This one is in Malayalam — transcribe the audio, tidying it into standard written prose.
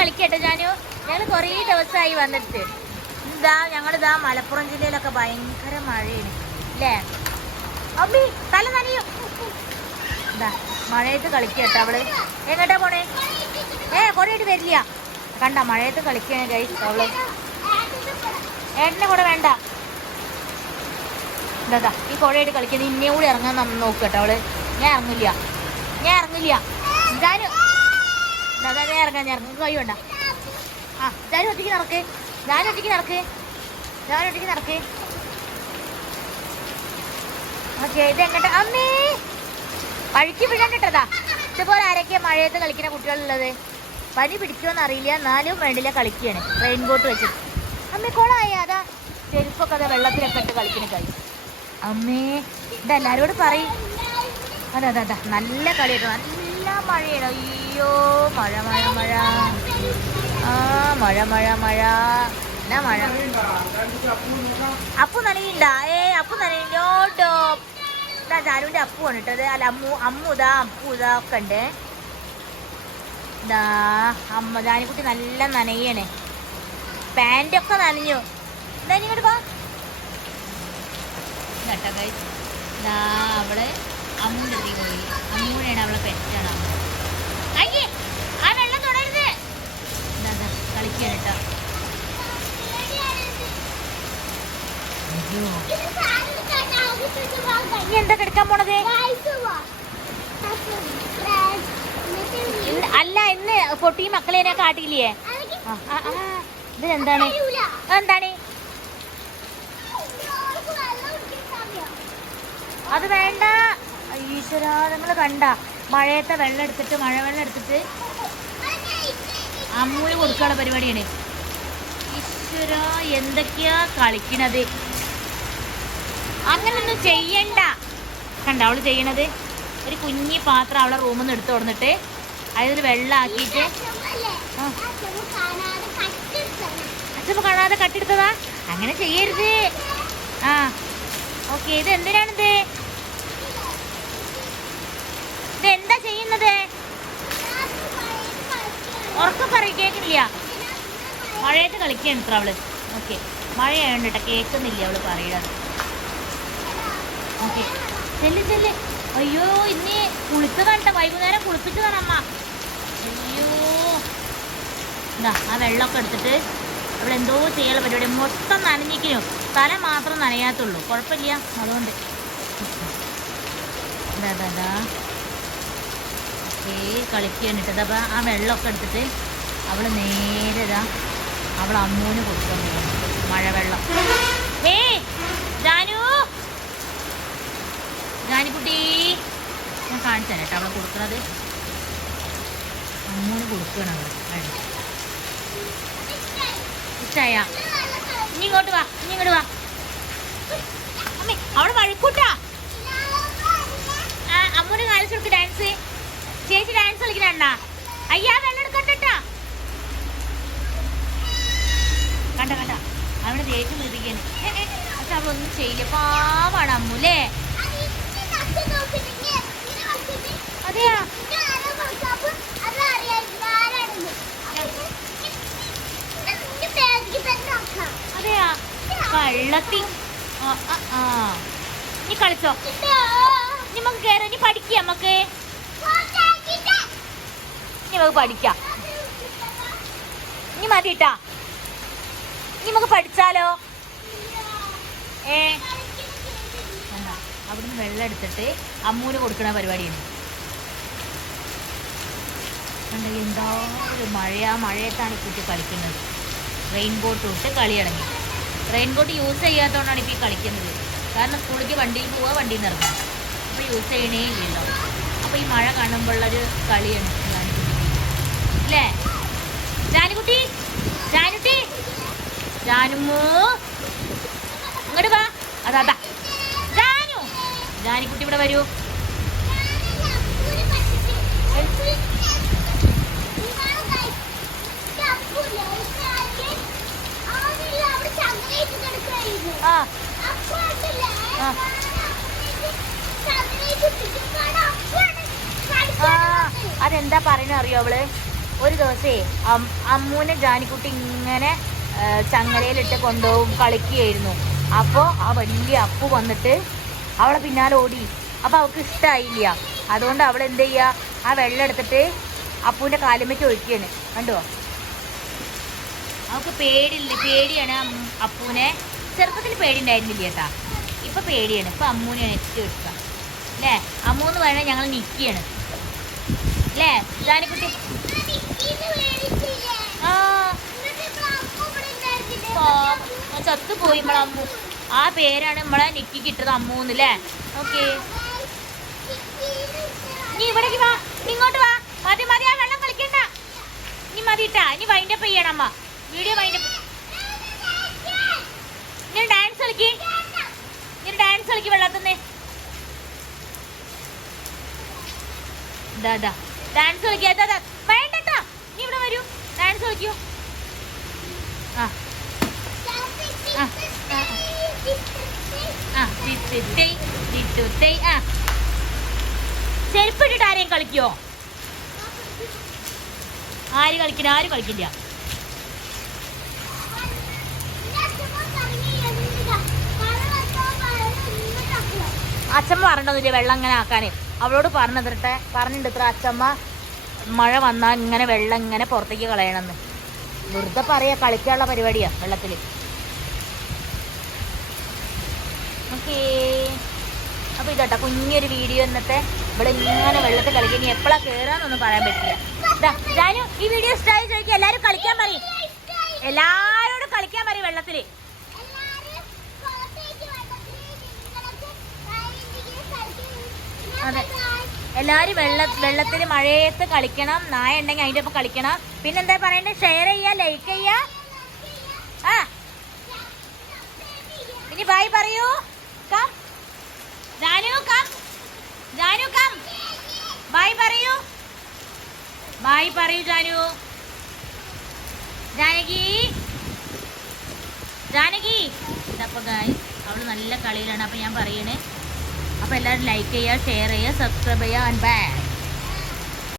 കളിക്കട്ടെ ജാനു. ഞങ്ങൾ കുറേ ദിവസമായി വന്നിട്ട്. ഞങ്ങളിതാ മലപ്പുറം ജില്ലയിലൊക്കെ ഭയങ്കര മഴയാണ് അല്ലേ അമ്മി? തല നനയും. എന്താ മഴയത്ത് കളിക്കട്ടെ അവള്. എങ്ങോട്ടാ പോണേ? കൊറേയിട്ട് വരില്ല. കണ്ട മഴയത്ത് കളിക്കാണ് ഗൈസ് അവള്. ഏട്ടനെ കൂടെ വേണ്ട. എന്താ ഈ കൊറേയിട്ട് കളിക്കുന്നത്. ഇന്നേ കൂടി ഇറങ്ങാൻ നോക്കട്ടെ അവള്. ഞാൻ ഇറങ്ങില്ല. ജാനു ഞാൻ ഇറങ്ങും. കൈ വേണ്ട. ജാനു ഒറ്റയ്ക്ക് നടക്ക്. ഓക്കെ ഇത് എങ്ങോട്ട് അമ്മേ? വഴിക്ക് വിടാണ്ടിട്ടതാ. ഇതുപോലെ ആരൊക്കെയാ മഴയത്ത് കളിക്കുന്ന കുട്ടികളുള്ളത്? പനി പിടിക്കുമെന്ന് അറിയില്ല, എന്നാലും വേണ്ടില്ല കളിക്കുകയാണ് റെയിൻ കോട്ട് വെച്ചിട്ട്. അമ്മേ കോളായ അതാ ചെരുപ്പൊക്കെ അതാ വെള്ളത്തിലൊക്കെ ഇട്ട് കളിക്കുന്ന കൈ. അമ്മേ ഇതെല്ലാരോടും പറയും. അതാ നല്ല കളിയാട്ടോ. നല്ല മഴയാണ്. അയ്യോ മഴ എന്നാ മഴ. അപ്പു നനയുണ്ടാ? അപ്പു നനയോട്ടോ. ഇതാ ജാനുവിന്റെ അപ്പു ആണ് ഇട്ടത്. അല്ല അമ്മു ഇതാ അപ്പു ഇതാ ഒക്കെ ഉണ്ട്. ഇതാ അമ്മ ജാനിക്കുട്ടി നല്ല നനയണേ. പാൻറ്റൊക്കെ നനഞ്ഞു. എന്താ ഇങ്ങോട്ട് പോ കേട്ടോ ഗൈസ്. ഇതാ അവള് അമ്മൂൻ്റെ അടുത്തേക്ക് പോയി. അമ്മൂനെയാണ് അവളെ പെറ്റാണ് അമ്മ. അയ്യേ ആ വെള്ളം തുടരുത്. ഇതാ കളിക്കാൻ കേട്ടോ. നീ എന്താ കിടക്കാൻ പോണത്? അല്ല ഇന്ന് പൊട്ടി മക്കളേനെ കാട്ടിയില്ലേ? ഇത് എന്താണ്? അത് വേണ്ട. ഈശ്വരാ നിങ്ങൾ കണ്ട മഴയത്തെ വെള്ളം എടുത്തിട്ട് മഴവെള്ളം എടുത്തിട്ട് അമ്മൂന് കൊടുക്കാനുള്ള പരിപാടിയാണ്. ഈശ്വര എന്തൊക്കെയാ കളിക്കണത്. അങ്ങനൊന്നും ചെയ്യണ്ട. കണ്ട അവള് ചെയ്യണത്. ഒരു കുഞ്ഞി പാത്രം അവളെ റൂമിൽ നിന്ന് എടുത്തു കൊടുത്തിട്ട് അതിൽ വെള്ളം ആക്കിയിട്ട് അച്ഛമ്മ കാണാതെ കട്ടെടുത്തതാ. അങ്ങനെ ചെയ്യരുത്. ഓക്കെ ഇത് എന്തിനാണിത്? ഇതെന്താ ചെയ്യുന്നത്? ഉറക്കം പറയും കേൾക്കുന്നില്ല. മഴയത്ത് കളിക്കുകയാണ് ഇത്ര അവള്. ഓക്കെ മഴയായോണ്ട് കേട്ടോ കേൾക്കുന്നില്ല അവള് പറയണത്. ഓക്കെ ചെല്ല്. അയ്യോ ഇനി കുളിച്ചതാണ്ട. വൈകുന്നേരം കുളിപ്പിച്ചതാണ് അമ്മ. അയ്യോ എന്താ ആ വെള്ളമൊക്കെ എടുത്തിട്ട് അവിടെ എന്തോ ചെയ്യാനുള്ള പരിപാടി. മൊത്തം നനഞ്ഞിരിക്കുന്നു. തല മാത്രം നനയാത്തുള്ളൂ. കുഴപ്പമില്ല അതുകൊണ്ട്. ഇതാ ഓക്കേ കളിക്കാനിട്ടത്. അപ്പം ആ വെള്ളമൊക്കെ എടുത്തിട്ട് അവൾ നേരെ അവൾ അമ്മൂന് കൊടുക്കാൻ മഴവെള്ളം. ജാനിക്കുട്ടി ഞാൻ കാണിച്ചു തരാം കേട്ടോ അവളെ കൊടുക്കുന്നത്. അമ്മൂന് കൊടുക്കണം അവൾ. ഇഷ്ടായ? ഇനി ഇങ്ങോട്ട് വാ. അമ്മേ അവള് വഴക്കൂട്ടാ. അമ്മൂന് കാണിച്ചു കൊടുക്ക് ഡാൻസ്. ചേച്ചി ഡാൻസ് കളിക്കണ. അയ്യാ വെള്ളം എടുക്കണ്ടാ. കണ്ട അവന് ദേഷ്യം നിർത്തിക്കാന്. പക്ഷെ അവളൊന്നും ചെയ്യില്ല. പാവാണ് അമ്മൂല്ലേ. അതെയാ കള്ളത്തി. നീ കളിച്ചോ. നമുക്ക് കേറ. നീ പഠിക്ക. നമുക്ക് പഠിക്കാം. നീ മതിട്ടാ. നമുക്ക് പഠിച്ചാലോ? അവിടുന്ന് വെള്ളം എടുത്തിട്ട് അമ്മൂന് കൊടുക്കണ പരിപാടിയാണ്. എന്താ ഒരു മഴയത്താണ് ഈ കുട്ടി കളിക്കുന്നത്. റെയിൻ കോട്ട് ഇട്ട് കളി തുടങ്ങി. റെയിൻ കോട്ട് യൂസ് ചെയ്യാത്തതുകൊണ്ടാണ് ഇപ്പോൾ ഈ കളിക്കുന്നത്. കാരണം സ്കൂളിലേക്ക് വണ്ടിയിൽ പോവുക, വണ്ടിയിൽ നിന്ന് ഇറങ്ങുക. അപ്പോൾ യൂസ് ചെയ്യണേ ഇല്ലല്ലോ. അപ്പോൾ ഈ മഴ കാണുമ്പോഴുള്ളൊരു കളിയാണ് അല്ലേ? ജാനുകുട്ടി ജാനുമോ ഇങ്ങോട്ട് വാ. അതാ ജാനിക്കുട്ടി ഇവിടെ വരൂ. അതെന്താ പറയുന്നത് അറിയോ അവള്? ഒരു ദിവസേ അമ്മൂനെ ജാനിക്കുട്ടി ഇങ്ങനെ ചങ്ങലയിലിട്ട് കൊണ്ടുപോകും കളിക്കുകയായിരുന്നു. അപ്പോൾ ആ വലിയ അപ്പു വന്നിട്ട് അവളെ പിന്നാലെ ഓടി. അപ്പോൾ അവൾക്ക് ഇഷ്ടമായില്ല. അതുകൊണ്ട് അവൾ എന്ത് ചെയ്യുക, ആ വെള്ളം എടുത്തിട്ട് അപ്പൂൻ്റെ കാലുമ്മയ്ക്ക് ഒഴിക്കുകയാണ്. കണ്ടോ, അവൾക്ക് പേടിയാണ് അപ്പൂനെ. ചെറുപ്പത്തിൽ പേടി ഉണ്ടായിരുന്നില്ല കേട്ടാ, ഇപ്പം പേടിയാണ്. ഇപ്പം അമ്മൂനെയാണ് ഏറ്റവും ഇഷ്ടം അല്ലേ. അമ്മൂ എന്ന് പറയുന്നത് ഞങ്ങൾ നിൽക്കുകയാണ് അല്ലേ ജാനിക്കുട്ടി. ആ ചത്തുപോയി നമ്മളെ അമ്മു. ആ പേരാണ് നമ്മളെ നിക്കിക്ക് ഇട്ടത് അമ്മൂന്ന് അല്ലേ. ഓക്കെ, നീ ഇവിടേക്ക് വാ, നീ ഇങ്ങോട്ട് വാ. മതി മതി, ആ വെള്ളം കളിക്കണ്ട, നീ മതി ഇട്ടാ. ഇനി വൈൻഡപ്പ് ചെയ്യണം അമ്മ, വീഡിയോ വൈൻഡപ്പ്. നീ ഡാൻസ് കളിക്ക്, വെള്ളത്തുനിന്ന് ഡാൻസ് കളിക്കാ. വേണ്ടട്ടാ, നീ ഇവിടെ വരൂ, ഡാൻസ് കളിക്കൂ. ആ ചെരുപ്പിട്ടിട്ട് ആരെയും കളിക്കോ? ആരും കളിക്കില്ല. അച്ഛമ്മ പറഞ്ഞിട്ടൊന്നുമില്ല വെള്ളം ഇങ്ങനെ ആക്കാന്. അവളോട് പറഞ്ഞിട്ട് അച്ഛമ്മ മഴ വന്നാൽ ഇങ്ങനെ വെള്ളം ഇങ്ങനെ പുറത്തേക്ക് കളയണമെന്ന്. വെറുതെ പറയാ, കളിക്കാനുള്ള പരിപാടിയാ വെള്ളത്തിൽ. ഓക്കേ, അപ്പോൾ ഇതാട്ടോ കുഞ്ഞൊരു വീഡിയോ. ഇന്നത്തെ ഇവിടെ ഇങ്ങനെ വെള്ളത്തിൽ കളിക്കുക. ഇനി എപ്പോഴാണ് കയറാന്നൊന്നും പറയാൻ പറ്റില്ല. ജാനു, ഈ വീഡിയോ ഇഷ്ടമായി ചോദിക്കുക. എല്ലാവരും കളിക്കാൻ പറയും, എല്ലാവരോടും കളിക്കാൻ പറയും വെള്ളത്തിൽ. അതെ, എല്ലാവരും വെള്ളത്തിൽ മഴയത്ത് കളിക്കണം. നായ ഉണ്ടെങ്കിൽ അതിൻ്റെ ഒപ്പം കളിക്കണം. പിന്നെന്താ പറയണ്ടേ, ഷെയർ ചെയ്യുക, ലൈക്ക് ചെയ്യുക. ആ ഇനി ബൈ പറയൂ. കം ജാനു, കം ബൈ പറയൂ. ജാനു. ജാനകി അപ്പോൾ ഗായ്സ്, അവൾ നല്ല കളിയിലാണ്. അപ്പോൾ ഞാൻ പറയണേ, അപ്പോൾ എല്ലാവരും ലൈക്ക് ചെയ്യുക, ഷെയർ ചെയ്യുക, സബ്സ്ക്രൈബ് ചെയ്യുക. And by.